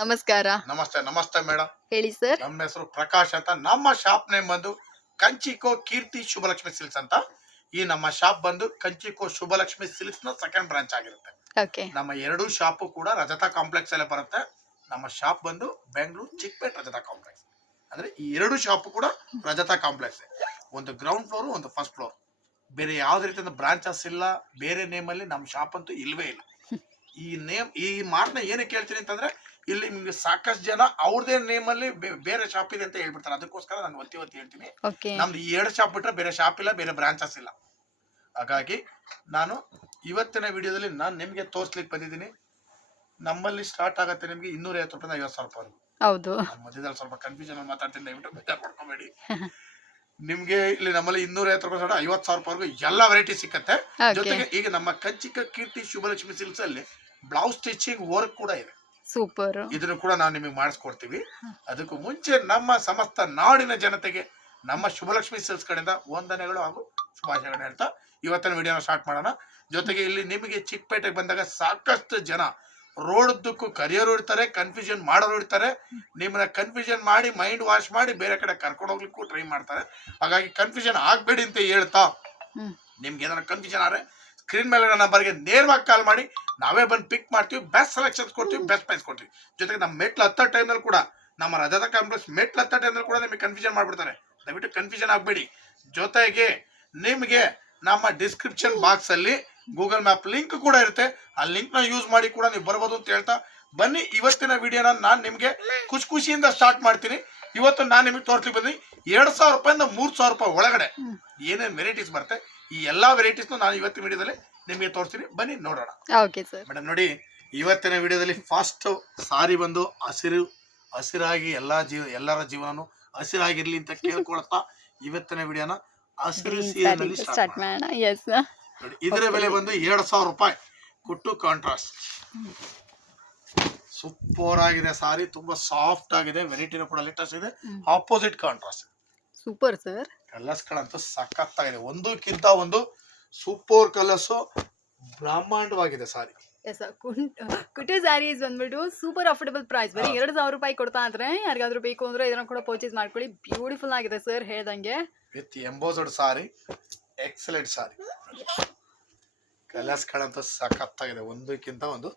ನಮಸ್ಕಾರ. ನಮಸ್ತೆ ನಮಸ್ತೆ ಮೇಡಮ್ ಹೇಳಿ ಸರ್. ನಮ್ಮ ಹೆಸರು ಪ್ರಕಾಶ್ ಅಂತ. ನಮ್ಮ ಶಾಪ್ ನೇಮ್ ಬಂದು ಕಂಚಿಕೋ ಕೀರ್ತಿ ಶುಭಲಕ್ಷ್ಮಿ ಸಿಲ್ಕ್ಸ್ ಅಂತ. ಈ ನಮ್ಮ ಶಾಪ್ ಬಂದು ಕಂಚಿಕೋ ಶುಭಲಕ್ಷ್ಮಿ ಸಿಲ್ಕ್ಸ್ನ ಸೆಕೆಂಡ್ ಬ್ರಾಂಚ್ ಆಗಿರುತ್ತೆ. ಓಕೆ. ನಮ್ಮ ಎರಡು ಶಾಪು ಕೂಡ ರಜತಾ ಕಾಂಪ್ಲೆಕ್ಸ್ ಅಲ್ಲೇ ಬರುತ್ತೆ. ನಮ್ಮ ಶಾಪ್ ಬಂದು ಬೆಂಗಳೂರು ಚಿಕ್ಕಪೇಟ್ ರಜತಾ ಕಾಂಪ್ಲೆಕ್ಸ್ ಅಂದ್ರೆ ಈ ಎರಡು ಶಾಪು ಕೂಡ ರಜತಾ ಕಾಂಪ್ಲೆಕ್ಸ್ ಒಂದು ಗ್ರೌಂಡ್ ಫ್ಲೋರ್ ಒಂದು ಫಸ್ಟ್ ಫ್ಲೋರ್ ಬೇರೆ ಯಾವ್ದು ರೀತಿಯ ಬ್ರಾಂಚಸ್ ಇಲ್ಲ ಬೇರೆ ನೇಮಲ್ಲಿ ನಮ್ಮ ಶಾಪ್ ಅಂತೂ ಇಲ್ವೇ ಇಲ್ಲ. ಈ ನೇಮ್ ಈ ಮಾತನ್ನ ಏನಕ್ಕೆ ಹೇಳ್ತೀನಿ ಅಂತಂದ್ರೆ ಇಲ್ಲಿ ನಿಮ್ಗೆ ಸಾಕಷ್ಟು ಜನ ಅವ್ರದೇ ನೇಮಲ್ಲಿ ಬೇರೆ ಶಾಪ್ ಇದೆ ಅಂತ ಹೇಳ್ಬಿಡ್ತಾರೆ. ಅದಕ್ಕೋಸ್ಕರ ನಾನು ಒತ್ತಿ ಒತ್ತಿ ಹೇಳ್ತೀನಿ. ನಮ್ದು ಈ ಎರಡು ಶಾಪ್ ಬಿಟ್ರೆ ಬೇರೆ ಶಾಪ್ ಇಲ್ಲ ಬೇರೆ ಬ್ರಾಂಚಸ್ ಇಲ್ಲ. ಹಾಗಾಗಿ ನಾನು ಇವತ್ತಿನ ವಿಡಿಯೋದಲ್ಲಿ ನಾನು ನಿಮಗೆ ತೋರಿಸ್ಲಿಕ್ಕೆ ಬಂದಿದ್ದೀನಿ. ನಮ್ಮಲ್ಲಿ ಸ್ಟಾರ್ಟ್ ಆಗುತ್ತೆ ನಿಮಗೆ ಇನ್ನೂರ ಐವತ್ತು ರೂಪಾಯಿ ಐವತ್ತು ಸಾವಿರ ರೂಪಾಯಿ ಹೌದು. ಮಧ್ಯದಲ್ಲಿ ಸ್ವಲ್ಪ ಕನ್ಫ್ಯೂಷನ್ ಮಾತಾಡ್ತೀನಿ ದಯವಿಟ್ಟು ಬೇಜಾರು ಮಾಡ್ಕೋಬೇಡಿ ನಿಮ್ಗೆ ಇಲ್ಲಿ ನಮ್ಮಲ್ಲಿ ಇನ್ನೂರ ಐವತ್ತು ರೂಪಾಯಿ ಸಾವಿರ ಐವತ್ತು ಸಾವಿರ ರೂಪಾಯಿ ಎಲ್ಲ ವೆರೈಟಿ ಸಿಕ್ಕತ್ತೆ. ಜೊತೆಗೆ ಈಗ ನಮ್ಮ ಕಂಚಿಕ ಕೀರ್ತಿ ಶುಭಲಕ್ಷ್ಮಿ ಸಿಲ್ಕ್ಸ್ ಅಲ್ಲಿ ಬ್ಲೌಸ್ ಸ್ಟಿಚಿಂಗ್ ವರ್ಕ್ ಕೂಡ ಇದೆ. ಸೂಪರ್. ಇದನ್ನು ಕೂಡ ನಾವು ನಿಮಗೆ ಮಾಡಿಸ್ಕೊಡ್ತೀವಿ. ಅದಕ್ಕೂ ಮುಂಚೆ ನಮ್ಮ ಸಮಸ್ತ ನಾಡಿನ ಜನತೆಗೆ ನಮ್ಮ ಶುಭಲಕ್ಷ್ಮಿ ಸಿಲ್ಸ್ ಕಡೆಯಿಂದ ವಂದನೆಗಳು ಹಾಗೂ ಶುಭಾಶಯಗಳನ್ನ ಹೇಳ್ತಾ ಇವತ್ತಿನ ವಿಡಿಯೋನ ಸ್ಟಾರ್ಟ್ ಮಾಡೋಣ. ಜೊತೆಗೆ ಇಲ್ಲಿ ನಿಮಗೆ ಚಿಕ್ಕಪೇಟೆಗೆ ಬಂದಾಗ ಸಾಕಷ್ಟು ಜನ ರೋಡ್ದಕ್ಕೂ ಕರಿಯೋರು ಇರ್ತಾರೆ ಕನ್ಫ್ಯೂಷನ್ ಮಾಡೋರು ಇರ್ತಾರೆ. ನಿಮ್ಮನ್ನ ಕನ್ಫ್ಯೂಷನ್ ಮಾಡಿ ಮೈಂಡ್ ವಾಶ್ ಮಾಡಿ ಬೇರೆ ಕಡೆ ಕರ್ಕೊಂಡು ಹೋಗ್ಲಿಕ್ಕೂ ಟ್ರೈ ಮಾಡ್ತಾರೆ. ಹಾಗಾಗಿ ಕನ್ಫ್ಯೂಷನ್ ಆಗಬೇಡಿ ಅಂತ ಹೇಳ್ತಾ. ನಿಮ್ಗೆ ಏನಾರ ಕನ್ಫ್ಯೂಷನ್ ಆದ್ರೆ ಸ್ಕ್ರೀನ್ ಮೇಲೆ ನಂಬರ್ಗೆ ನೇರವಾಗಿ ಕಾಲ್ ಮಾಡಿ. ನಾವೇ ಬಂದು ಪಿಕ್ ಮಾಡ್ತೀವಿ ಬೆಸ್ಟ್ ಸೆಲೆಕ್ಷನ್ಸ್ ಕೊಡ್ತೀವಿ ಬೆಸ್ಟ್ ಪ್ರೈಸ್ ಕೊಡ್ತೀವಿ. ಜೊತೆಗೆ ನಮ್ಮ ಮೆಟ್ಲು ಹತ್ತ ಟೈಮ್ನಲ್ಲಿ ಕೂಡ, ನಮ್ಮ ರಜದ ಕಾಂಪ್ಲೆಕ್ಸ್ ಮೆಟ್ಲು ಹತ್ತ ಟೈಮ್ನಲ್ಲಿ ಕೂಡ ನಿಮಗೆ ಕನ್ಫ್ಯೂಷನ್ ಮಾಡಿಬಿಡ್ತಾರೆ. ದಯವಿಟ್ಟು ಕನ್ಫ್ಯೂಷನ್ ಆಗಬೇಡಿ. ಜೊತೆಗೆ ನಿಮಗೆ ನಮ್ಮ ಡಿಸ್ಕ್ರಿಪ್ಷನ್ ಬಾಕ್ಸಲ್ಲಿ ಗೂಗಲ್ ಮ್ಯಾಪ್ ಲಿಂಕ್ ಕೂಡ ಇರುತ್ತೆ. ಆ ಲಿಂಕ್ನ ಯೂಸ್ ಮಾಡಿ ಕೂಡ ನೀವು ಬರ್ಬೋದು ಅಂತ ಹೇಳ್ತಾ, ಬನ್ನಿ ಇವತ್ತಿನ ವಿಡಿಯೋನ ನಾನು ನಿಮಗೆ ಖುಷಿ ಖುಷಿಯಿಂದ ಸ್ಟಾರ್ಟ್ ಮಾಡ್ತೀನಿ. ಇವತ್ತು ನಾನು ನಿಮಗೆ ತೋರಿಸ್ಲಿಕ್ಕೆ ಬಂದಿನಿ ಎರಡು ಸಾವಿರ ರೂಪಾಯಿಂದ ಮೂರು ಸಾವಿರ ರೂಪಾಯಿ ಒಳಗಡೆ. ಏನೇನ್ ವೆರೈಟೀಸ್ ಬರುತ್ತೆ? ಈ ಎಲ್ಲಾ ವೆರೈಟೀಸ್ನು ನಾನು ಇವತ್ತಿನ ವಿಡಿಯೋದಲ್ಲಿ ನಿಮಗೆ ತೋರಿಸ್ತೀನಿ. ಬನ್ನಿ ನೋಡೋಣ. ಓಕೆ ಸರ್ ಮೇಡಮ್ ನೋಡಿ ಇವತ್ತಿನ ವಿಡಿಯೋದಲ್ಲಿ ಫಾಸ್ಟ್ ಸಾರಿ ಬಂದು ಹಸಿರು ಹಸಿರಾಗಿ ಎಲ್ಲಾ ಜೀವ ಎಲ್ಲರ ಜೀವನನು ಹಸಿರಾಗಿರ್ಲಿ ಅಂತ ಕೇಳ್ಕೊಳ್ತಾ ಇವತ್ತಿನ ವಿಡಿಯೋನ ಹಸಿರು ಸೀರೆನಲ್ಲಿ ಸ್ಟಾರ್ಟ್ ಮಾಡೋಣ. ಇದರ ಬೆಲೆ ಬಂದು ಎರಡು ಸಾವಿರ ರೂಪಾಯಿ. ಕೊಟ್ಟು ಕಾಂಟ್ರಾಸ್ಟ್ ಸೂಪರ್ ಆಗಿದೆ ಸಾರಿ ತುಂಬಾ ಸಾಫ್ಟ್ ಆಗಿದೆ ವೆರೈಟಿನೂ ಕೂಡ ಲೇಟೆಸ್ಟ್ ಇದೆ. ಆಪೋಸಿಟ್ ಕಾಂಟ್ರಾಸ್ಟ್ ಸೂಪರ್ ಸರ್ ಕಲರ್ಸ್ಗಳಂತೂ ಸಖತ್ತಾಗಿದೆ. ಒಂದಕ್ಕಿಂತ ಒಂದು ಸೂಪರ್ ಕಲರ್ಸ್ ಬ್ರಹ್ಮಾಂಡವಾಗಿದೆ ಸಾರಿ. ಎಸ್ ಕುಟಿ ಸ್ಯಾರೀಸ್ ಬಂದ್ಬಿಟ್ಟು ಸೂಪರ್ ಅಫೋರ್ಡಬಲ್ ಪ್ರೈಸ್ ಬರೀ. ಎರಡು ಸಾವಿರ ರೂಪಾಯಿ ಕೊಡ್ತಾ ಅಂದ್ರೆ ಯಾರಿಗಾದ್ರೂ ಬೇಕು ಅಂದ್ರೆ ಇದನ್ನ ಕೂಡ ಪರ್ಚೇಸ್ ಮಾಡ್ಕೊಳ್ಳಿ. ಬ್ಯೂಟಿಫುಲ್ ಆಗಿದೆ ಸರ್ ಹೇಳ್ದಂಗೆ. ವಿತ್ ಎಂಬೋಸಡ್ ಸಾರಿ ಎಕ್ಸಲೆಂಟ್ ಸಾರಿ ಕಲರ್ಸ್ಗಳಂತೂ ಸಖತ್ತಾಗಿದೆ. ಒಂದಕ್ಕಿಂತ ಒಂದು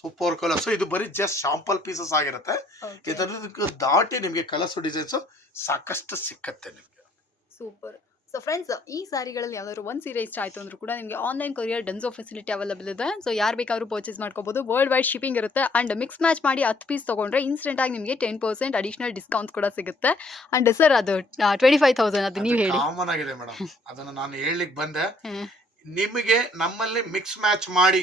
ಸೂಪರ್ ಕಲರ್ ಸೊ ಇದು ಬರೀ ಜಸ್ಟ್ ಶಾಂಪಲ್ ಪೀಸಸ್ ಆಗಿರುತ್ತೆ. ಇದರ ದಾಟಿ ನಿಮಗೆ ಕಲರ್ಸ್ ಡಿಸೈನ್ಸ್ ಸಾಕಷ್ಟು ಸಿಕ್ಕತ್ತೆ ನಿಮಗೆ. ಸೂಪರ್ ಸೊ ಫ್ರೆಂಡ್ಸ್ ಈ ಸಾರಿಗಳಲ್ಲಿ ಯಾವ್ದಾದ್ರು ಒಂದು ಸೀರೆ ಇಷ್ಟ ಆಯಿತು ಅಂದ್ರೂ ಕೂಡ ನಿಮಗೆ online courier Dunzo facility available ಇದೆ. ಸೊ ಯಾರು ಬೇಕಾದ್ರೂ ಪರ್ಚೇಸ್ ಮಾಡ್ಕೋಬಹುದು ವರ್ಲ್ಡ್ ವೈಡ್ ಶಿಪ್ಪಿಂಗ್ ಇರುತ್ತೆ. ಅಂಡ್ ಮಿಕ್ಸ್ ಮ್ಯಾಚ್ ಮಾಡಿ ಹತ್ತು ಪೀಸ್ ತೊಗೊಂಡ್ರೆ ಇನ್ಸ್ಟೆಂಟಾಗಿ ನಿಮಗೆ ಟೆನ್ ಪರ್ಸೆಂಟ್ ಅಡಿಷನಲ್ ಡಿಸ್ಕೌಂಟ್ ಕೂಡ ಸಿಗುತ್ತೆ. ಅಂಡ್ ಸರ್ ಅದು ಟ್ವೆಂಟಿ ಫೈವ್ ತೌಸಂಡ್ ಅದು ನೀವು ಹೇಳಿ. ಕಾಮನ್ ಆಗಿದೆ ಮೇಡಮ್ ಅದನ್ನ ನಾನು ಹೇಳಲಿಕ್ಕೆ ಬಂದೆ. ನಿಮಗೆ ನಮ್ಮಲ್ಲಿ ಮಿಕ್ಸ್ ಮ್ಯಾಚ್ ಮಾಡಿ.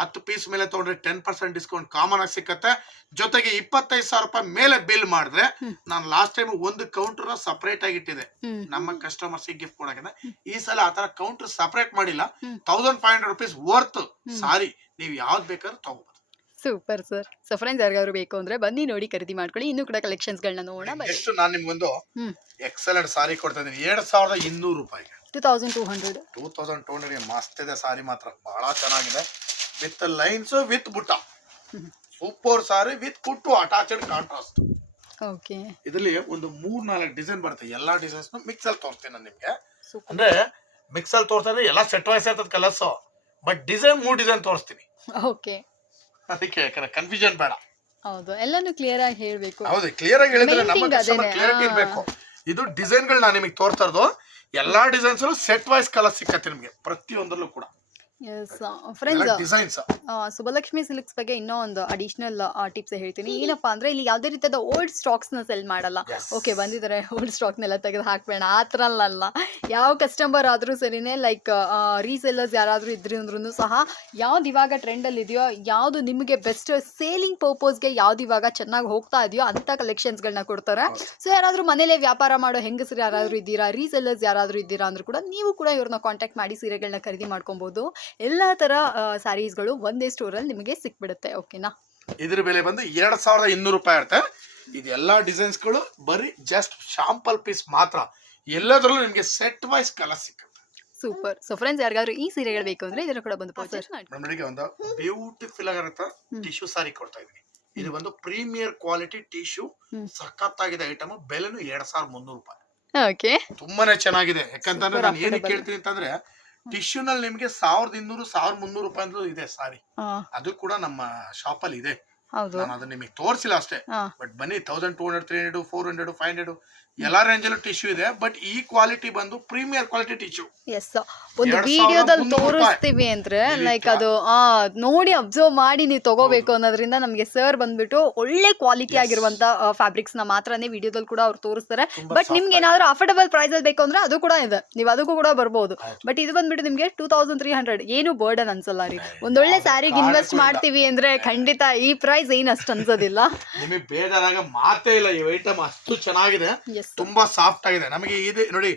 ಹತ್ತು ಪೀಸ್ ಮೇಲೆ ತಗೊಂಡ್ರೆ ಟೆನ್ ಪರ್ಸೆಂಟ್ ಡಿಸ್ಕೌಂಟ್ ಕಾಮನ್ ಆಗಿ ಸಿಕ್ಕತ್ತೆ. ಜೊತೆಗೆ ಇಪ್ಪತ್ತೈದು ಸಾವಿರ ರೂಪಾಯಿ ಮೇಲೆ ಬಿಲ್ ಮಾಡಿದ್ರೆ. ನಾನು ಲಾಸ್ಟ್ ಟೈಮ್ ಒಂದು ಕೌಂಟರ್ ಸಪರೇಟ್ ಆಗಿ ಇಟ್ಟಿದೆ ನಮ್ಮ ಕಸ್ಟಮರ್ಸ್ ಗಿಫ್ಟ್ ಕೊಡಕ್ಕೆ ಈ ಸಲ ಆತರ ಕೌಂಟರ್ ಸಪರೇಟ್ ಮಾಡಿಲ್ಲ. Thousand five hundred rupees worth sari ನೀವು ಯಾವ್ದು ಬೇಕಾದ್ರೂ ತಗೋಬಹುದು ಸೂಪರ್ ಸರ್. ಸೊ ಫ್ರೆಂಡ್ಸ್ ಯಾರಿಗಾದ್ರು ಬೇಕು ಅಂದ್ರೆ ಬನ್ನಿ ನೋಡಿ ಖರೀದಿ ಮಾಡ್ಕೊಳ್ಳಿ. ಇನ್ನೂ ಕೂಡ ಕಲೆಕ್ಷನ್ಸ್ಗಳನ್ನ ನೋಡೋಣ ಬನ್ನಿ. ಎಷ್ಟು ನಾನು ನಿಮ್ಗೊಂದು ಹ್ಮ್. ಎಕ್ಸಲೆಂಟ್ ಸಾರಿ ಕೊಡ್ತಾ ಇದ್ದೀನಿ. ಎರಡು ಸಾವಿರದ ಇನ್ನೂರು ರೂಪಾಯಿಗೆ. Two thousand two hundred two thousand two hundred ಮಸ್ತ್ ಇದೆ ಸಾರಿ ಮಾತ್ರ. ಬಹಳ ಚೆನ್ನಾಗಿದೆ. ವಿತ್ ಲೈನ್ಸ್ ವಿತ್ ಬುಟ್ಟ. ಸೂಪರ್ ಸಾರಿ ವಿತ್ ಕುಟ್ಟು ಅಟ್ಯಾಚ್ಡ್ ಕಾಂಟ್ರಾಸ್ಟ್ ಓಕೆ ಇದರಲ್ಲಿ ಒಂದು ಮೂರ್ ನಾಲ್ಕು ಡಿಸೈನ್ ಬರುತ್ತೆ. ಎಲ್ಲಾ ಡಿಸೈನ್ಸ್ ಮಿಕ್ಸ್ ಅಲ್ಲಿ ತೋರಿಸ್ತೀನಿ ನಾನು ನಿಮ್ಗೆ. ಸೂಪರ್ ಅಂದ್ರೆ ಮಿಕ್ಸ್ ಅಲ್ಲಿ ತೋರಿಸ್ತಾ ಇದ್ರೆ ಎಲ್ಲ ಸೆಟ್ ವೈಸ್ ಇರ್ತದೆ ಕಲರ್ಸ್ ಬಟ್ ಡಿಸೈನ್ ಮೂರ್ ಡಿಸೈನ್ ತೋರಿಸ್ತೀನಿ. ಓಕೆ ಅದಕ್ಕೆ ಕನ್ಫ್ಯೂಷನ್ ಬೇಡ. ಹೌದು ಎಲ್ಲಾನು ಕ್ಲಿಯರ್ ಆಗಿ ಹೇಳಬೇಕು. ಹೌದು ಕ್ಲಿಯರ್ ಆಗಿ ಹೇಳಿದ್ರೆ ನಮ್ಮ thing ಕಸ್ಟಮರ್ ಅದೇನೆ, ಕ್ಲಿಯರಿಟಿ ಇರಬೇಕು. ಇದು ಡಿಸೈನ್ಗಳು ನಾನು ನಿಮಗೆ ತೋರ್ತಾ ಇರೋದು ಎಲ್ಲಾ ಡಿಸೈನ್ಸ್ ಸೆಟ್ ವೈಸ್ ಕಲರ್ ಸಿಕ್ಕತ್ತೆ ನಿಮಗೆ ಪ್ರತಿಯೊಂದರಲ್ಲೂ ಕೂಡ. Yes friends designs Shubhalakshmi silks ಬಗ್ಗೆ ಇನ್ನೂ ಒಂದು ಅಡಿಷನಲ್ ಟಿಪ್ಸ್ ಹೇಳ್ತೀನಿ. ಏನಪ್ಪಾ ಅಂದ್ರೆ ಇಲ್ಲಿ ಯಾವುದೇ ರೀತಿಯಾದ ಓಲ್ಡ್ ಸ್ಟಾಕ್ಸ್ನ ಸೆಲ್ ಮಾಡಲ್ಲ. ಓಕೆ ಬಂದಿದ್ದಾರೆ ಓಲ್ಡ್ ಸ್ಟಾಕ್ ನೆಲ್ಲ ತೆಗೆದು ಹಾಕ್ಬೇಡ. ಆ ಥರ ಅಲ್ಲ. ಯಾವ ಕಸ್ಟಮರ್ ಆದ್ರೂ ಸರಿನೇ ಲೈಕ್ ರೀಸೆಲ್ಲರ್ಸ್ ಯಾರಾದ್ರೂ ಇದ್ರಿಂದ್ರು ಸಹ ಯಾವ್ದು ಇವಾಗ ಟ್ರೆಂಡ್ ಅಲ್ಲಿ ಇದೆಯೋ ಯಾವ್ದು ನಿಮಗೆ ಬೆಸ್ಟ್ ಸೇಲಿಂಗ್ ಪರ್ಪಸ್ಗೆ ಯಾವ್ದು ಇವಾಗ ಚೆನ್ನಾಗಿ ಹೋಗ್ತಾ ಇದೆಯೋ ಅಂತ ಕಲೆಕ್ಷನ್ಸ್ಗಳನ್ನ ಕೊಡ್ತಾರೆ. ಹೌದು. ಸೊ ಯಾರಾದ್ರೂ ಮನೇಲೆ ವ್ಯಾಪಾರ ಮಾಡೋ ಹೆಂಗಸರು ಯಾರಾದ್ರೂ ಇದ್ದೀರಾ ರೀಸೆಲ್ಲರ್ಸ್ ಯಾರಾದ್ರೂ ಇದ್ದೀರಾ ಅಂದ್ರೂ ಕೂಡ ನೀವು ಕೂಡ ಇವ್ರನ್ನ ಕಾಂಟ್ಯಾಕ್ಟ್ ಮಾಡಿ ಸೀರೆಗಳನ್ನ ಖರೀದಿ ಮಾಡ್ಕೊಬೋದು. ಎಲ್ಲ ತರ ಸ್ಯಾರೀಸ್ಗಳು ಒಂದೇ ಸ್ಟೋರಲ್ಲಿ ನಿಮಗೆ ಸಿಕ್ಬಿಡುತ್ತೆ ಓಕೆನಾ ಇದ್ರ ಬೆಲೆ ಬಂದು ಎರಡ್ ಸಾವಿರದ ಇನ್ನೂರು ರೂಪಾಯಿ ಇರುತ್ತೆ. ಇದೆಲ್ಲಾ ಡಿಸೈನ್ಸ್ಗಳು ಡಿಸೈನ್ಸ್ಗಳು ಬರೀ ಜಸ್ಟ್ ಶಾಂಪಲ್ ಪೀಸ್ ಮಾತ್ರ. ಎಲ್ಲದರಲ್ಲೂ ನಿಮಗೆ ಸೆಟ್ ವೈಸ್ ಕಲರ್ ಸಿಕ್ಕುತ್ತೆ. ಸೂಪರ್ ಸೊ ಫ್ರೆಂಡ್ಸ್ ಯಾರಿಗಾದ್ರೂ ಈ ಸೀರೆಗಳು ಬೇಕು ಅಂದ್ರೆ ಇದನ್ನು ಕೂಡ ಬಂದು ಪರ್ಚೇಸ್ ಮಾಡಿ ನಮ್ಮಡಿಗೆ ಒಂದು ಬ್ಯೂಟಿಫುಲ್ ಆಗಿರುತ್ತೆ ಟಿಶ್ಯೂ ಸಾರಿ ಕೊಡ್ತಾ ಇದೀನಿ ಇದು ಬಂದು ಪ್ರೀಮಿಯರ್ ಕ್ವಾಲಿಟಿ ಟಿಶ್ಯೂ. ಸಖತ್ತಾಗಿದೆ ಐಟಮ್ ಬೆಲೆನು ಎರಡ್ ಸಾವಿರದ ಮುನ್ನೂರು ರೂಪಾಯಿ. ಓಕೆ ತುಂಬಾನೇ ಚೆನ್ನಾಗಿದೆ. ಯಾಕಂತಂದ್ರೆ ನಾನು ಏನಕ್ಕೆ ಹೇಳ್ತೀನಿ ಕೇಳ್ತೀನಿ ಅಂತಂದ್ರೆ ಟಿಶ್ಯೂ ನಲ್ಲಿ ನಿಮ್ಗೆ ಸಾವಿರದ ಇನ್ನೂರು ಸಾವಿರದ ಮುನ್ನೂರು ರೂಪಾಯಿ ಇದೆ ಸಾರಿ. ಅದು ಕೂಡ ನಮ್ಮ ಶಾಪ್ ಅಲ್ಲಿ ಇದೆ. ಹೌದು. ನಾನು ಅದನ್ನ ನಿಮಗೆ ತೋರಿಸಿಲ್ಲ ಅಷ್ಟೇ. ಬಟ್ ಬನ್ನಿ thousand two hundred three hundred four hundred five hundred ಎಲ್ಲಾ ರೇಂಜಲ್ಲೂ ಟಿಶ್ಯೂ ಇದೆ. ಬಟ್ ಈ ಕ್ವಾಲಿಟಿ ಬಂದು ಪ್ರೀಮಿಯರ್ ಕ್ವಾಲಿಟಿ ಟಿಶ್ಯೂ ಎಸ್ ಒಂದು ವಿಡಿಯೋದಲ್ಲಿ ತೋರಿಸ್ತೀವಿ ಅಂದ್ರೆ ಲೈಕ್ ಅದು ಆ ನೋಡಿ ಅಬ್ಸರ್ವ್ ಮಾಡಿ ನೀವು ತಗೋಬೇಕು ಅನ್ನೋದ್ರಿಂದ ನಮಗೆ ಸರ್ ಬಂದ್ಬಿಟ್ಟು ಒಳ್ಳೆ ಕ್ವಾಲಿಟಿ. ಆಗಿರುವಂತ ಫ್ಯಾಬ್ರಿಕ್ಸ್ನ ಮಾತ್ರನೇ ವಿಡಿಯೋದಲ್ಲಿ ಕೂಡ ಅವ್ರು ತೋರಿಸ್ತಾರೆ. ಬಟ್ ನಿಮ್ಗೆ. ಏನಾದ್ರು ಅಫೋರ್ಡಬಲ್ ಪ್ರೈಸ್ ಅಲ್ಲಿ ಬೇಕು ಅಂದ್ರೆ ಅದು ಕೂಡ ಇದೆ. ನೀವು ಅದಕ್ಕೂ ಕೂಡ ಬರ್ಬೋದು. ಬಟ್ ಇದು ಬಂದ್ಬಿಟ್ಟು ನಿಮಗೆ ಟೂ ತೌಸಂಡ್ ತ್ರೀ ಹಂಡ್ರೆಡ್ ಏನು ಬರ್ಡನ್ ಅನ್ಸಲ್ಲ ರೀ. ಒಂದೊಳ್ಳೆ ಸ್ಯಾರಿಗೆ ಇನ್ವೆಸ್ಟ್ ಮಾಡ್ತೀವಿ ಅಂದ್ರೆ ಖಂಡಿತ ಈ ಪ್ರೈಸ್ ಏನ್ ಅಷ್ಟು ಅನ್ಸೋದಿಲ್ಲ. ನಿಮಗೆ ಬೇಜಾರಾಗ ಮಾತೇ ಇಲ್ಲ ಈ ಐಟಮ್ ಅಷ್ಟು ಚೆನ್ನಾಗಿದೆ. ತುಂಬಾ ಸಾಫ್ಟ್ ಆಗಿದೆ. ನಮಗೆ ಇದು ನೋಡಿ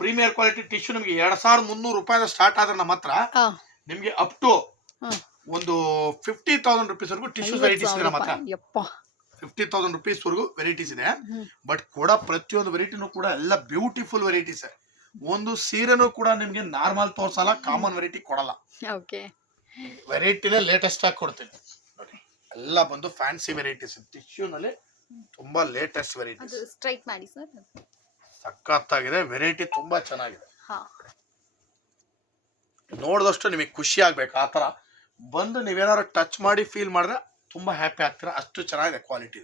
ಪ್ರೀಮಿಯರ್ ಕ್ವಾಲಿಟಿ ಟಿಶ್ಯೂ ನಿಮಗೆ ಎರಡ್ ಸಾವಿರದ ಮುನ್ನೂರು ರೂಪಾಯಿಂದ ಸ್ಟಾರ್ಟ್ ಆದ್ರೆ ನಮ್ಮ ಹತ್ರ ನಿಮ್ಗೆ ಅಪ್ ಟು ಒಂದು ಫಿಫ್ಟಿ ತೌಸಂಡ್ ರುಪೀಸ್ ವರೆಗೂ ಟಿಶ್ಯೂ ವೆರೈಟೀಸ್ ಇದೆ ನಮ್ಮ ಹತ್ರ. ಫಿಫ್ಟಿ ತೌಸಂಡ್ ರುಪೀಸ್ ವರೆಗೂ ವೆರೈಟೀಸ್ ಇದೆ. ಬಟ್ ಕೂಡ ಪ್ರತಿಯೊಂದು ವೆರೈಟಿನೂ ಕೂಡ ಎಲ್ಲ ಬ್ಯೂಟಿಫುಲ್ ವೆರೈಟೀಸ್ ಒಂದು ಸೀರೆನೂ ಕೂಡ ನಿಮ್ಗೆ ನಾರ್ಮಲ್ ತೋರ್ಸಲ್ಲ ಕಾಮನ್ ವೆರೈಟಿ ಕೊಡಲ್ಲ. ಓಕೆ ವೆರೈಟಿನೇ ಲೇಟೆಸ್ಟ್ ಆಗಿ ಕೊಡ್ತೀನಿ. ಎಲ್ಲ ಬಂದು ಫ್ಯಾನ್ಸಿ ವೆರೈಟೀಸ್ ಟಿಶ್ಯೂನಲ್ಲಿ ತುಂಬಾ ಲೇಟೆಸ್ಟ್ ವೆರೈಟೀಸ್ ಅದು ಸ್ಟ್ರೈಟ್ ಮಾಡಿ ಸರ್ ಸಖತ್ತಾಗಿದೆ. ವೆರೈಟಿ ತುಂಬಾ ಚೆನ್ನಾಗಿದೆ. ಹಾ. ನೋಡಿದಷ್ಟು ನಿಮಗೆ ಖುಷಿ ಆಗ್ಬೇಕು. ಆ ಥರ ಬಂದು ನೀವೇನಾದ್ರು ಟಚ್ ಮಾಡಿ ಫೀಲ್ ಮಾಡಿದ್ರೆ ತುಂಬಾ ಹ್ಯಾಪಿ ಆಗ್ತೀರಾ? ಅಷ್ಟು ಚೆನ್ನಾಗಿದೆ ಕ್ವಾಲಿಟಿ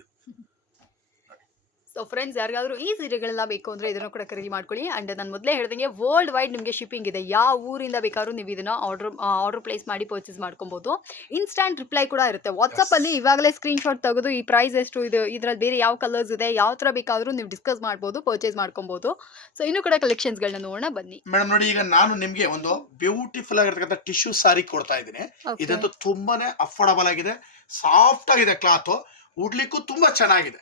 ಸೊ ಫ್ರೆಂಡ್ಸ್ ಯಾರಿಗಾದ್ರೂ ಈ ಸೀರೆಗಳೆಲ್ಲ ಬೇಕು ಅಂದ್ರೆ ಇದನ್ನು ಕೂಡ ಖರೀದಿ ಮಾಡ್ಕೊಳ್ಳಿ. ಅಂಡ್ ನಾನು ಮೊದಲೇ ಹೇಳ್ದಂಗೆ ವರ್ಲ್ಡ್ ವೈಡ್ ನಿಮಗೆ ಶಿಪ್ಪಿಂಗ್ ಇದೆ. ಯಾವ ಊರಿಂದ ಬೇಕಾದ್ರೂ ನೀವು ಇದನ್ನು ಆರ್ಡರ್ ಆರ್ಡರ್ ಪ್ಲೇಸ್ ಮಾಡಿ ಪರ್ಚೇಸ್ ಮಾಡ್ಕೊಬೋದು. ಇನ್ಸ್ಟಂಟ್ ರಿಪ್ಲೈ ಕೂಡ ಇರುತ್ತೆ. ವಾಟ್ಸಪ್ ಅಲ್ಲಿ ಇವಾಗಲೇ ಸ್ಕ್ರೀನ್ ಶಾಟ್ ತೆಗೆದು ಈ ಪ್ರೈಸ್ ಎಷ್ಟು ಇದು ಇದರಲ್ಲಿ ಬೇರೆ ಯಾವ ಕಲರ್ಸ್ ಇದೆ ಯಾವ ಥರ ಬೇಕಾದ್ರೂ ನೀವು ಡಿಸ್ಕಸ್ ಮಾಡ್ಬೋದು ಪರ್ಚೇಸ್ ಮಾಡ್ಕೊಬೋದು. ಸೊ ಇನ್ನೂ ಕೂಡ ಕಲೆಕ್ಷನ್ಸ್ಗಳನ್ನ ನೋಡೋಣ ಬನ್ನಿ. ಮೇಡಮ್ ನೋಡಿ ಈಗ ನಾನು ನಿಮಗೆ ಒಂದು ಬ್ಯೂಟಿಫುಲ್ ಆಗಿರ್ತಕ್ಕಂಥ ಟಿಶ್ಯೂ ಸಾರಿ ಕೊಡ್ತಾ ಇದ್ದೀನಿ. ಇದಂತೂ ತುಂಬಾನೇ ಅಫೋರ್ಡಬಲ್ ಆಗಿದೆ. ಸಾಫ್ಟ್ ಆಗಿದೆ ಕ್ಲಾತ್ ಉಡ್ಲಿಕ್ಕೂ ತುಂಬಾ ಚೆನ್ನಾಗಿದೆ.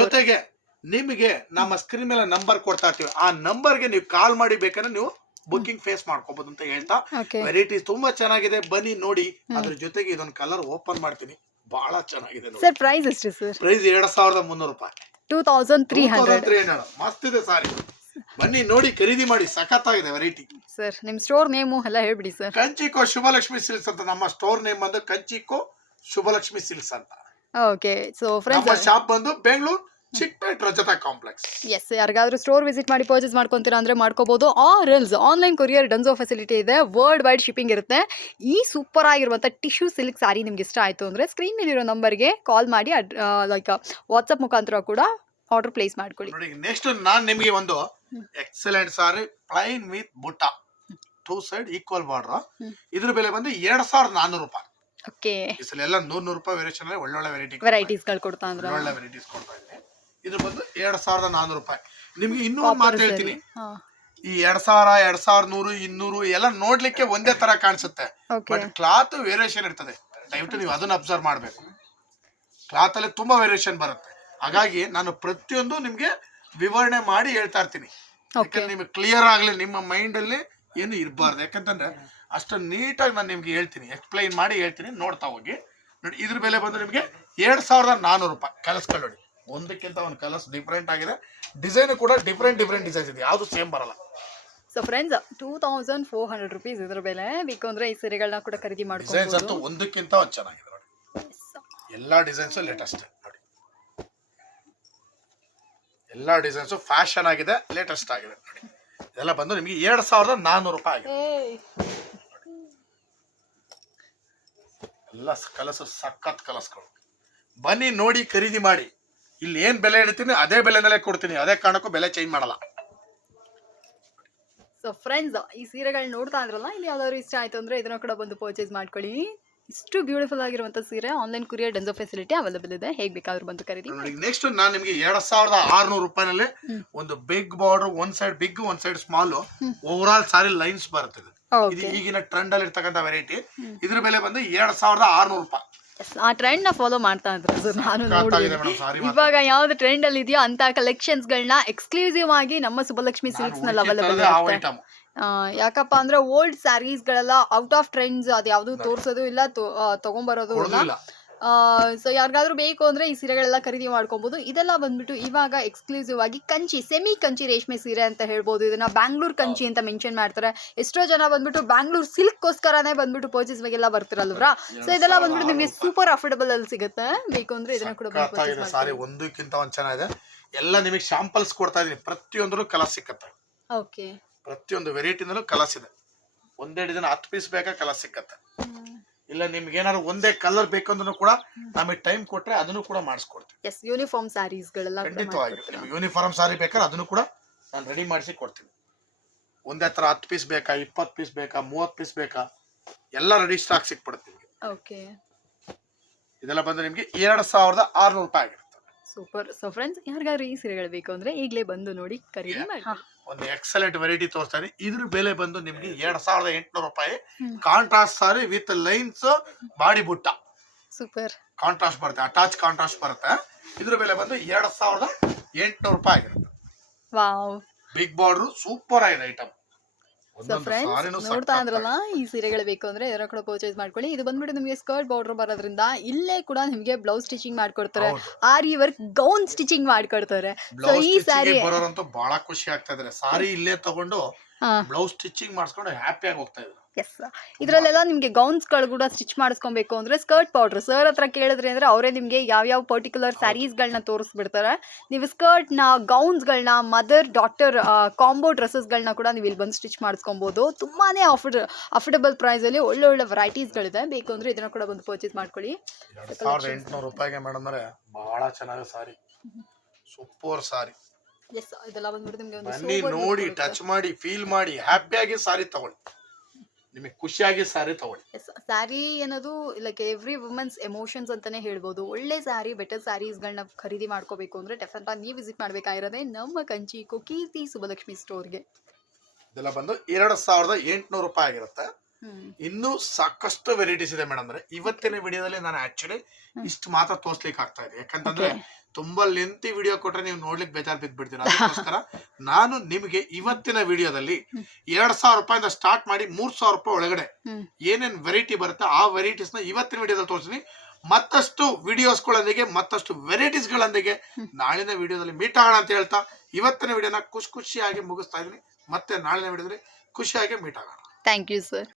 ಜೊತೆಗೆ ನಿಮಗೆ ನಮ್ಮ ಸ್ಕ್ರೀನ್ ಮೇಲೆ ನಂಬರ್ ಕೊಡ್ತಾ ಇರ್ತೀವಿ. ಆ ನಂಬರ್ಗೆ ನೀವು ಕಾಲ್ ಮಾಡಿ ಬೇಕಂದ್ರೆ ನೀವು ಬುಕಿಂಗ್ ಫೇಸ್ ಮಾಡ್ಕೋಬಹುದು ಅಂತ ಹೇಳ್ತಾ ವೆರೈಟಿ ವೆರೈಟೀಸ್ ತುಂಬಾ ಚೆನ್ನಾಗಿದೆ. ಬನ್ನಿ ನೋಡಿ. ಅದ್ರ ಜೊತೆಗೆ ಇದೊಂದು ಕಲರ್ ಓಪನ್ ಮಾಡ್ತೀನಿ. ಬಹಳ ಚೆನ್ನಾಗಿದೆ ಸರ್ ಪ್ರೈಸ್ ಎಷ್ಟು ಸರ್ ಪ್ರೈಸ್ ಎರಡ್ ಸಾವಿರದ ಮುನ್ನೂರು ರೂಪಾಯಿ. Two thousand three hundred 2300. ಮಸ್ತ್ ಇದೆ ಸಾರಿ ಬನ್ನಿ ನೋಡಿ ಖರೀದಿ ಮಾಡಿ. ಸಖತ್ತಾಗಿದೆ ವೆರೈಟಿ ಸರ್ ನಿಮ್ಮ ಸ್ಟೋರ್ ನೇಮು ಎಲ್ಲ ಹೇಳ್ಬಿಡಿ ಸರ್ ಕಂಚಿಕೋ ಶುಭಲಕ್ಷ್ಮಿ ಸಿಲ್ಸ್ ಅಂತ. ನಮ್ಮ ಸ್ಟೋರ್ ನೇಮ್ ಬಂದು ಕಂಚಿಕೋ ಶುಭಲಕ್ಷ್ಮಿ ಸಿಲ್ಸ್ ಅಂತ. ಓಕೆ ಸೊ ಫ್ರೆಂಡ್ಸ್ ಶಾಪ್ ಬಂದು ಬೆಂಗಳೂರು ಚಿಕ್ಕಪೇಟ್ ರಜತಾ ಕಾಂಪ್ಲೆಕ್ಸ್ ಎಸ್ ಯಾರಿಗಾದ್ರೂ ಸ್ಟೋರ್ ವಿಸಿಟ್ ಮಾಡಿ ಪರ್ಚೇಸ್ ಮಾಡ್ಕೊಂತೀರಾ ಅಂದ್ರೆ ಮಾಡ್ಕೋಬಹುದು or else online courier Dunzo facility ಇದೆ. ವರ್ಲ್ಡ್ ವೈಡ್ ಶಿಪ್ಪಿಂಗ್ ಇರುತ್ತೆ. ಈ ಸೂಪರ್ ಆಗಿರುವಂಥ ಟಿಶ್ಯೂ ಸಿಲ್ಕ್ ಸಾರಿ ನಿಮ್ಗೆ ಇಷ್ಟ ಆಯ್ತು ಅಂದ್ರೆ ಸ್ಕ್ರೀನ್ ಮೇಲಿರೋ ನಂಬರ್ಗೆ ಕಾಲ್ ಮಾಡಿ ಲೈಕ್ ವಾಟ್ಸಪ್ ಮುಖಾಂತರ ಕೂಡ ಆರ್ಡರ್ ಪ್ಲೇಸ್ ಮಾಡ್ಕೊಳ್ಳಿ. ನೋಡಿ ನೆಕ್ಸ್ಟ್ ನಾನು ನಿಮಗೆ ಒಂದು ಎಕ್ಸಲೆಂಟ್ ಸಾರಿ ಪ್ಲೈನ್ ವಿತ್ ಬುಟ್ಟ. Two side equal border. ಇದ್ರ ಬೆಲೆ ಬಂದು ಎರಡು ಸಾವಿರದ ನಾನ್ನೂರು ರೂಪಾಯಿ. ಓಕೆ ಈ ಸಲ ಎಲ್ಲ ನೂರು ನೂರು ರೂಪಾಯಿ ವೇರಿಯೇಷನ್ ಒಳ್ಳೊಳ್ಳೆ ವೆರೈಟಿ ವೆರೈಟೀಸ್ಗಳು ಕೊಡ್ತಾ ಅಂದ್ರೆ ಒಳ್ಳೆ ವೆರೈಟೀಸ್ ಕೊಡ್ತಾ ಇದ್ದೀನಿ. ಇದು ಬಂದು ಎರಡ್ ಸಾವಿರದ ನಾನ್ನೂರು ರೂಪಾಯಿ. ನಿಮ್ಗೆ ಇನ್ನೂ ಒಂದು ಮಾತು ಹೇಳ್ತೀನಿ. ಈ ಎರಡ್ ಸಾವಿರ ಎರಡ್ ಸಾವಿರದ ನೂರು ಇನ್ನೂರು ಎಲ್ಲ ನೋಡ್ಲಿಕ್ಕೆ ಒಂದೇ ತರ ಕಾಣಿಸುತ್ತೆ. ಬಟ್ ಕ್ಲಾತ್ ವೇರಿಯೇಷನ್ ಇರ್ತದೆ. ದಯವಿಟ್ಟು ನೀವು ಅದನ್ನ ಅಬ್ಸರ್ವ್ ಮಾಡ್ಬೇಕು. ಕ್ಲಾತ್ ಅಲ್ಲಿ ತುಂಬಾ ವೇರಿಯೇಷನ್ ಬರುತ್ತೆ. ಹಾಗಾಗಿ ನಾನು ಪ್ರತಿಯೊಂದು ನಿಮ್ಗೆ ವಿವರಣೆ ಮಾಡಿ ಹೇಳ್ತಾ ಇರ್ತೀನಿ. ಯಾಕಂದ್ರೆ ನಿಮಗೆ ಕ್ಲಿಯರ್ ಆಗ್ಲಿ ನಿಮ್ಮ ಮೈಂಡ್ ಅಲ್ಲಿ ಏನು ಇರಬಾರ್ದು. ಯಾಕಂತಂದ್ರೆ ಅಷ್ಟು ನೀಟಾಗಿ ನಾನು ನಿಮ್ಗೆ ಹೇಳ್ತೀನಿ. ಎಕ್ಸ್ಪ್ಲೈನ್ ಮಾಡಿ ಹೇಳ್ತೀನಿ. ನೋಡ್ತಾ ಹೋಗಿ. ನೋಡಿ ಇದ್ರ ಬೆಲೆ ಬಂದು ನಿಮಗೆ ಎರಡ್ ಸಾವಿರದ ನಾನೂರು ರೂಪಾಯಿ. ಕಲಸ್ಗಳು ನೋಡಿ ಒಂದಕ್ಕಿಂತ ಒಂದು ಕಲರ್ಸ್ ಡಿಫ್ರೆಂಟ್ ಆಗಿದೆ. ಡಿಸೈನ್ ಕೂಡ ಡಿಫ್ರೆಂಟ್ ಡಿಫ್ರೆಂಟ್ ಡಿಸೈನ್ಸ್ ಇದೆ. ಯಾವುದು ಸೇಮ್ ಬರಲ್ಲ. So friends two thousand four hundred rupees ಇದ್ರ ಬೆಲೆ. ಬೇಕು ಅಂದ್ರೆ ಈ ಸೀರೆಗಳನ್ನ ಕೂಡ ಖರೀದಿ ಡಿಸೈನ್ಸ್ ಅಂತೂ ಒಂದಕ್ಕಿಂತ ಒಂದು ಚೆನ್ನಾಗಿದೆ ನೋಡಿ. ಎಲ್ಲಾ ಡಿಸೈನ್ಸ್ ಲೇಟೆಸ್ಟ್ ನೋಡಿ. ಎಲ್ಲಾ ಡಿಸೈನ್ಸ್ ಫ್ಯಾಷನ್ ಆಗಿದೆ ಲೇಟೆಸ್ಟ್ ಆಗಿದೆ ನೋಡಿ. ಇದೆಲ್ಲ ಬಂದು ನಿಮಗೆ ಎರಡ್ ಸಾವಿರದ ನಾನ್ನೂರು ರೂಪಾಯಿ ಆಗಿದೆ. ಎಲ್ಲ ಕಲಸು ಸಖತ್ ಕಲಸ್ಗಳು ಬನ್ನಿ ನೋಡಿ ಖರೀದಿ ಮಾಡಿ. ಇಲ್ಲಿ ಏನ್ ಬೆಲೆ ಇಡ್ತೀನಿ ಅದೇ ಬೆಲೆನಲ್ಲೇ ಕೊಡ್ತೀನಿ. ಅದೇ ಕಾರಣಕ್ಕೂ ಬೆಲೆ ಚೇಂಜ್ ಮಾಡಲ್ಲ. ಸೊ ಫ್ರೆಂಡ್ಸ್ ಈ ಸೀರೆಗಳು ನೋಡ್ತಾ ಇದ್ರಲ್ಲ ಇಲ್ಲಿ ಯಾವ್ದಾದ್ರು ಇಷ್ಟ ಆಯ್ತು ಅಂದ್ರೆ ಇದನ್ನ ಕೂಡ ಬಂದು ಪರ್ಚೇಸ್ ಮಾಡ್ಕೊಳ್ಳಿ. ಇಷ್ಟು ಬ್ಯೂಟಿಫುಲ್ ಆಗಿರುವಂತ ಸೀರೆ online courier Dunzo facility available ಇದೆ. ಹೇಗೆ ಬೇಕಾದ್ರು ಬಂದು ಖರೀದಿ ನೋಡಿ ನೆಕ್ಸ್ಟ್ ನಾನು ನಿಮಗೆ ಎರಡ್ ಸಾವಿರದ ಆರ್ನೂರು ರೂಪಾಯಿನಲ್ಲಿ ಒಂದು ಬಿಗ್ ಬಾರ್ಡರ್ ಒಂದ್ ಸೈಡ್ ಬಿಗ್ ಒಂದ್ side small over all sari lines ಬರುತ್ತೆ. ಇದು. ಈಗಿನ ಟ್ರೆಂಡ್ ಅಲ್ಲಿ ಇರ್ತಕ್ಕಂಥ ವೆರೈಟಿ ಇದ್ರ ಬೆಲೆ ಬಂದು ಎರಡ್ ಸಾವಿರದ ಆರ್ನೂರು ರೂಪಾಯಿ. ಆ ಟ್ರೆಂಡ್ನ ಫಾಲೋ ಮಾಡ್ತಾ ಇದ್ರು. ನಾನು ನೋಡಿ ಇವಾಗ ಯಾವ್ದು ಟ್ರೆಂಡ್ ಅಲ್ಲಿ ಇದೆಯೋ ಅಂತ ಕಲೆಕ್ಷನ್ಸ್ ಗಳನ್ನ ಎಕ್ಸ್ಕ್ಲೂಸಿವ್ ಆಗಿ ನಮ್ಮ ಸುಬ್ಬಲಕ್ಷ್ಮಿ ಸಿಲ್ಕ್ಸ್ನಲ್ಲಿ ಅವೈಲೇಬಲ್ ಆ ಯಾಕಪ್ಪ ಅಂದ್ರೆ ಓಲ್ಡ್ ಸ್ಯಾರೀಸ್ ಗಳೆಲ್ಲ ಔಟ್ ಆಫ್ ಟ್ರೆಂಡ್ಸ್ ಅದು ಯಾವುದು ತೋರ್ಸೋದು ಇಲ್ಲ ತಗೊಂಡ್ ಬರೋದು ತಗೊಂಬರೋದು ಇಲ್ಲ. ಸೊ ಯಾರಿಗಾದ್ರೂ ಬೇಕು ಅಂದರೆ ಈ ಸೀರೆಗಳೆಲ್ಲ ಖರೀದಿ ಮಾಡ್ಕೊಬೋದು. ಇದೆಲ್ಲ ಬಂದ್ಬಿಟ್ಟು ಇವಾಗ ಎಕ್ಸ್ಕ್ಲೂಸಿವ್ ಆಗಿ ಕಂಚಿ ಸೆಮಿ ಕಂಚಿ ರೇಷ್ಮೆ ಸೀರೆ ಅಂತ ಹೇಳ್ಬೋದು. ಇದನ್ನ ಬ್ಯಾಂಗ್ಳೂರ್ ಕಂಚಿ ಅಂತ ಮೆನ್ಷನ್ ಮಾಡ್ತಾರೆ. ಎಷ್ಟೋ ಜನ ಬಂದ್ಬಿಟ್ಟು ಬ್ಯಾಂಗ್ಳೂರ್ ಸಿಲ್ಕ್ಗೋಸ್ಕರನೇ ಬಂದ್ಬಿಟ್ಟು ಪರ್ಚೇಸ್ ಎಲ್ಲ ಬರ್ತಿರಲ್ವಾ ಸೊ ಇದೆಲ್ಲ ಬಂದ್ಬಿಟ್ಟು ನಿಮಗೆ ಸೂಪರ್ ಅಫೋರ್ಡಬಲ್ ಅಲ್ಲಿ ಸಿಗುತ್ತೆ. ಬೇಕು ಅಂದ್ರೆ ಇದನ್ನ ಕೂಡ ಸಾರಿ ಒಂದಕ್ಕಿಂತ ಒಂದ್ ಚೆನ್ನಾಗಿದೆ ಎಲ್ಲ ನಿಮಗೆ ಶಾಂಪಲ್ಸ್ ಕೊಡ್ತಾ ಇದೀನಿ ಪ್ರತಿಯೊಂದರಲ್ಲೂ ಕಲರ್ ಸಿಕ್ಕತ್ತೆ. ಓಕೆ ಪ್ರತಿಯೊಂದು ವೆರೈಟಿನಲ್ಲೂ ಕಲರ್ಸ್ ಇದೆ. ಒಂದೆರಡು ದಿನ ಹತ್ತು ಪೀಸ್ ಬೇಕಾ ಕಲರ್ ಸಿಕ್ಕತ್ತೆ. ಇಲ್ಲ ನಿಮ್ಗೆ ಏನಾದ್ರು ಒಂದೇ ಕಲರ್ ಬೇಕಂದ್ರೂ ಕೂಡ ನಮಗೆ ಟೈಮ್ ಕೊಟ್ರೆ ಅದನ್ನು ಕೂಡ ಮಾಡಿಸ್ಕೊಡ್ತೀವಿ. ಎಸ್ ಯೂನಿಫಾರ್ಮ್ ಸ್ಯಾರೀಸ್ಗಳೆಲ್ಲ ಖಂಡಿತವಾಗಿ ನಿಮ್ಗೆ ಯೂನಿಫಾರ್ಮ್ ಸಾರಿ ಬೇಕಾದ್ರೆ ಅದನ್ನು ಕೂಡ ನಾನು ರೆಡಿ ಮಾಡಿಸಿ ಕೊಡ್ತೀನಿ. ಒಂದೇ ತರ ಹತ್ತು ಪೀಸ್ ಬೇಕಾ ಇಪ್ಪತ್ತು ಪೀಸ್ ಬೇಕಾ ಮೂವತ್ತು ಪೀಸ್ ಬೇಕಾ ಎಲ್ಲ ರೆಡಿ ಸ್ಟಾಕ್ ಸಿಕ್ಬಿಡುತ್ತೆ ನಿಮಗೆ. ಓಕೆ ಇದೆಲ್ಲ ಬಂದ್ರೆ ನಿಮಗೆ ಎರಡು ಸಾವಿರದ ಆರ್ನೂರು ರೂಪಾಯಿ ಆಗಿರುತ್ತೆ. ಸೂಪರ್ ಸೊ ಫ್ರೆಂಡ್ಸ್ ಯಾರಿಗಾದ್ರೂ ಈ ಸೀರೆಗಳು ಬೇಕು ಅಂದ್ರೆ ಈಗಲೇ ಬಂದು ನೋಡಿ ಖರೀದಿ ಮಾಡಿ ಒಂದು ಎಕ್ಸಲೆಂಟ್ ವೆರೈಟಿ ತೋರಿಸ್ತಾ ಇದೀನಿ ಇದ್ರ ಬೆಲೆ ಬಂದು ನಿಮ್ಗೆ ಎರಡ್ ಸಾವಿರದ ಎಂಟುನೂರು ರೂಪಾಯಿ. Contrast sari with lines body ಬುಟ್ಟ. ಸೂಪರ್ ಕಾಂಟ್ರಾಸ್ಟ್ ಬರುತ್ತೆ ಅಟ್ಯಾಚ್ ಕಾಂಟ್ರಾಸ್ಟ್ ಬರುತ್ತೆ. ಇದ್ರ ಬೆಲೆ ಬಂದು ಎರಡ್ ಸಾವಿರದ ಎಂಟುನೂರು ರೂಪಾಯಿ ಆಗಿರುತ್ತೆ. ಬಿಗ್ ಬಾರ್ಡರ್ ಸೂಪರ್ ಆಗಿದೆ ಐಟಮ್ ಸೊ ಫ್ರೆಂಡ್ಸ್ ನೋಡ್ತಾ ಇದ್ರಲ್ಲ ಈ ಸೀರೆಗಳು ಬೇಕು ಅಂದ್ರೆ ಇದರ ಕೂಡ ಪರ್ಚೇಸ್ ಮಾಡ್ಕೊಳ್ಳಿ. ಇದು ಬಂದ್ಬಿಟ್ಟು ನಿಮಗೆ ಸ್ಕರ್ಟ್ ಬಾರ್ಡರ್ ಬರೋದ್ರಿಂದ ಇಲ್ಲೇ ಕೂಡ ನಿಮಗೆ ಬ್ಲೌಸ್ ಸ್ಟಿಚಿಂಗ್ ಮಾಡ್ಕೊಡ್ತಾರೆ. ಆರಿ ವರ್ಕ್ ಗೌನ್ ಸ್ಟಿಚಿಂಗ್ ಮಾಡ್ಕೊಡ್ತಾರೆ. ಸೊ ಈ ಸ್ಯಾರಿ ಬರೋರಂತೂ ಬಹಳ ಖುಷಿ ಆಗ್ತಾ ಇದಾರೆ. ಸಾರಿ ಇಲ್ಲೇ ತಗೊಂಡು ಬ್ಲೌಸ್ ಸ್ಟಿಚಿಂಗ್ ಮಾಡಿಸ್ಕೊಂಡು ಹ್ಯಾಪಿಯಾಗಿ ಹೋಗ್ತಾ ಇದ್ರು. ಎಸ್ ಇದರಲ್ಲೆಲ್ಲ ನಿಮಗೆ ಗೌನ್ಸ್ಗಳು ಕೂಡ ಸ್ಟಿಚ್ ಮಾಡಿಸ್ಕೊಬೇಕು ಅಂದ್ರೆ ಸ್ಕರ್ಟ್ ಪೌಡ್ರ್ ಸರ್ ಹತ್ರ ಕೇಳಿದ್ರೆ ಅಂದ್ರೆ ಅವರೇ ನಿಮಗೆ ಯಾವ್ಯಾವ ಪರ್ಟಿಕ್ಯುಲರ್ ಸ್ಯಾರೀಸ್ಗಳನ್ನ ತೋರಿಸ್ಬಿಡ್ತಾರೆ. ನೀವು ಸ್ಕರ್ಟ್ನ ಗೌನ್ಸ್ಗಳನ್ನ ಮದರ್ ಡಾಕ್ಟರ್ ಕಾಂಬೋ ಡ್ರೆಸ್ಸಸ್ಗಳನ್ನ ಕೂಡ ನೀವು ಇಲ್ಲಿ ಬಂದು ಸ್ಟಿಚ್ ಮಾಡಿಸ್ಕೊಬೋದು. ತುಂಬಾನೇ ಅಫರ್ಡ್ ಅಫೋರ್ಡಬಲ್ ಪ್ರೈಸಲ್ಲಿ ಒಳ್ಳೆ ಒಳ್ಳೆ ವೆರೈಟೀಸ್ಗಳಿದೆ ಬೇಕು ಅಂದ್ರೆ ಇದನ್ನ ಕೂಡ ಬಂದು ಪರ್ಚೇಸ್ ಮಾಡ್ಕೊಳ್ಳಿ. ಸಾವಿರದ ಎಂಟುನೂರು ರೂಪಾಯಿಗೆ ಮೇಡಮ್ ಬಹಳ ಚೆನ್ನಾಗಿ ಸಾರಿ. ಸೂಪರ್ ಸಾರಿ. ಎಸ್ ಇದೆಲ್ಲ ಬಂದ್ಬಿಟ್ಟು ನಿಮಗೆ ಒಂದು ಬನ್ನಿ sober ನೋಡಿ. ಟಚ್ ಮಾಡಿ ಫೀಲ್ ಮಾಡಿ ಹ್ಯಾಪಿಯಾಗಿ ಸಾರಿ ತಗೊಳ್ಳಿ. ನಿಮಗೆ ಖುಷಿಯಾಗಿ ಸಾರಿ ತಗೊಳ್ಳಿ. ಸಾರಿ ಸ್ಯಾರಿ ಅನ್ನೋದು ಲೈಕ್ ಎವ್ರಿ ವುಮೆನ್ಸ್ ಎಮೋಷನ್ಸ್ ಅಂತಾನೆ ಹೇಳ್ಬೋದು. ಒಳ್ಳೆ ಸ್ಯಾರಿ ಬೆಟರ್ ಸ್ಯಾರೀಸ್ಗಳನ್ನ ಖರೀದಿ ಮಾಡ್ಕೋಬೇಕು ಅಂದ್ರೆ ಡೆಫಿನೆಟ್ ಆಗಿ ನೀವು ವಿಸಿಟ್ ಮಾಡ್ಬೇಕಾಗಿರೋದೇ ನಮ್ಮ ಕಂಚಿ ಕುಕೀರ್ತಿ ಸುಬ್ಬಲಕ್ಷ್ಮಿ ಸ್ಟೋರ್ಗೆ ಇದೆಲ್ಲ ಬಂದು ಎರಡು ಸಾವಿರದ ಎಂಟುನೂರು ರೂಪಾಯಿ ಆಗಿರುತ್ತೆ. ಹ್ಮ್. ಇನ್ನೂ ಸಾಕಷ್ಟು ವೆರೈಟೀಸ್ ಇದೆ ಮೇಡಮ್ ಅಂದ್ರೆ ಇವತ್ತಿನ ವಿಡಿಯೋದಲ್ಲಿ ನಾನು ಆಕ್ಚುಲಿ. ಇಷ್ಟು ಮಾತ್ರ ತೋರ್ಸ್ಲಿಕ್ಕೆ ಆಗ್ತಾ ಇದೆ ಯಾಕಂತಂದ್ರೆ Okay. ತುಂಬಾ ಲೆಂತಿ ವಿಡಿಯೋ ಕೊಟ್ರೆ ನೀವು ನೋಡ್ಲಿಕ್ಕೆ ಬೇಜಾರ್ ಬಿದ್ದ್ಬಿಡ್ತೀರ ಅದಕ್ಕೋಸ್ಕರ ನಾನು ನಿಮಗೆ ಇವತ್ತಿನ ವಿಡಿಯೋದಲ್ಲಿ. ಎರಡ್ ಸಾವಿರ ರೂಪಾಯಿಂದ ಸ್ಟಾರ್ಟ್ ಮಾಡಿ ಮೂರ್ ಸಾವಿರ ರೂಪಾಯಿ ಒಳಗಡೆ ಏನೇನ್ ವೆರೈಟಿ ಬರುತ್ತೆ ಆ ವೆರೈಟೀಸ್ನ ಇವತ್ತಿನ ವಿಡಿಯೋದಲ್ಲಿ ತೋರಿಸ್ತೀನಿ. ಮತ್ತಷ್ಟು ವಿಡಿಯೋಸ್ ಗಳೊಂದಿಗೆ ಮತ್ತಷ್ಟು ವೆರೈಟೀಸ್ ಗಳೊಂದಿಗೆ ನಾಳಿನ ವಿಡಿಯೋದಲ್ಲಿ ಮೀಟ್ ಆಗೋಣ ಅಂತ ಹೇಳ್ತಾ ಇವತ್ತಿನ ವಿಡಿಯೋನ ಖುಷಿ ಖುಷಿಯಾಗಿ ಮುಗಿಸ್ತಾ ಇದೀನಿ ಮತ್ತೆ ನಾಳಿನ ವಿಡಿಯೋದಲ್ಲಿ ಖುಷಿಯಾಗಿ ಮೀಟ್ ಆಗೋಣ. Thank you sir